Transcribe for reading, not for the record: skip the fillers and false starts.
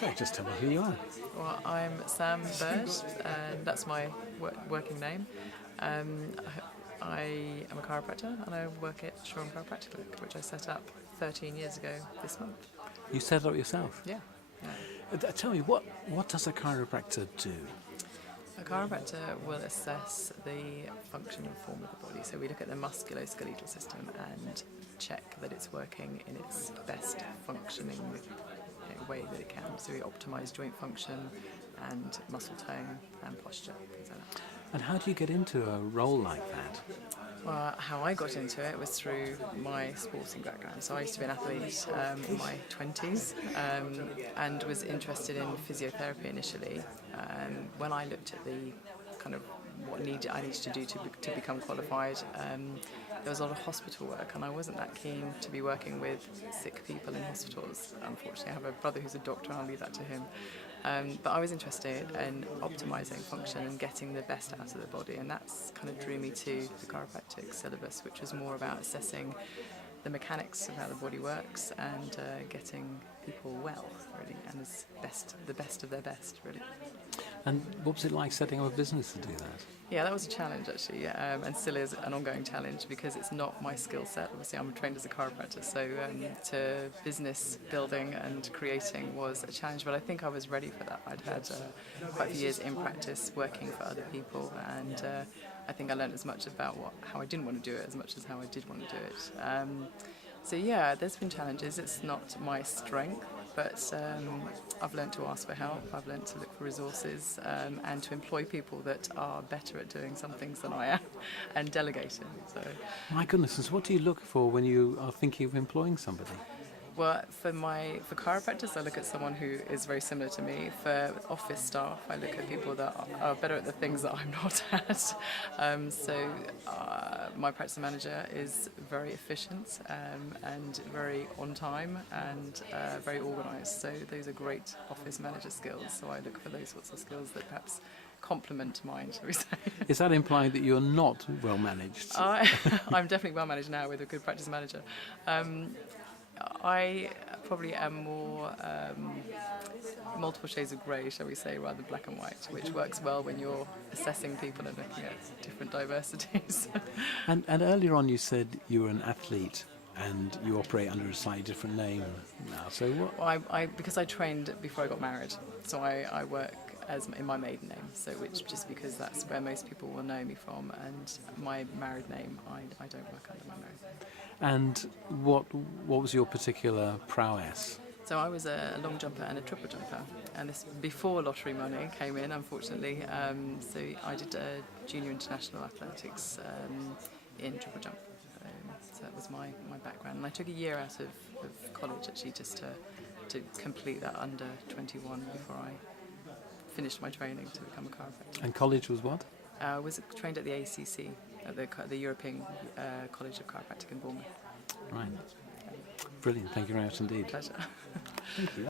So just tell me who you are. Well, I'm Sam Bird, and that's my working name. I am a chiropractor, and I work at Shoreham Chiropractic Clinic, which I set up 13 years ago this month. You set it up yourself? Yeah. Tell me, what does a chiropractor do? A chiropractor will assess the function and form of the body. So we look at the musculoskeletal system and check that it's working in its best functioning way that it can. So we optimise joint function and muscle tone and posture, things like that. And how do you get into a role like that? Well, how I got into it was through my sporting background. So I used to be an athlete in my 20s and was interested in physiotherapy initially. When I looked at the kind of what I needed to do to become qualified, there was a lot of hospital work, and I wasn't that keen to be working with sick people in hospitals. Unfortunately, I have a brother who's a doctor, and I'll leave that to him. But I was interested in optimising function and getting the best out of the body, and that's kind of drew me to the chiropractic syllabus, which was more about assessing the mechanics of how the body works and getting people well, really, and the best of their best, really. And what was it like setting up a business to do that? Yeah, that was a challenge actually, and still is an ongoing challenge because it's not my skill set. Obviously, I'm trained as a chiropractor, so to business building and creating was a challenge, but I think I was ready for that. I'd had quite a few years in practice working for other people, and I think I learned as much about how I didn't want to do it as much as how I did want to do it. So yeah, there's been challenges. It's not my strength, but I've learned to ask for help. I've learned to look for resources and to employ people that are better at doing some things than I am and delegating. So, My goodness, and what do you look for when you are thinking of employing somebody? well, for chiropractors, I look at someone who is very similar to me. For office staff, I look at people that are better at the things that I'm not at. My practice manager is very efficient and very on time and very organised. So those are great office manager skills. So I look for those sorts of skills that perhaps complement mine, shall we say. Is that implying that you're not well managed? I'm definitely well managed now with a good practice manager. I probably am more multiple shades of grey, shall we say, rather than black and white, which works well when you're assessing people and looking at different diversities. And earlier on you said you were an athlete and you operate under a slightly different name now. So what? Well, because I trained before I got married, so I work in my maiden name, so which just because that's where most people will know me from, and my married name, I don't work under my married name. And what was your particular prowess? So I was a long jumper and a triple jumper, and this before lottery money came in, unfortunately. So I did junior international athletics in triple jump. So that was my background, and I took a year out of college actually just to complete that under 21 before I finished my training to become a chiropractor. And college was what? I was trained at the ACC, at the European College of Chiropractic in Bournemouth. Right. Brilliant. Thank you very much indeed. Pleasure. Thank you.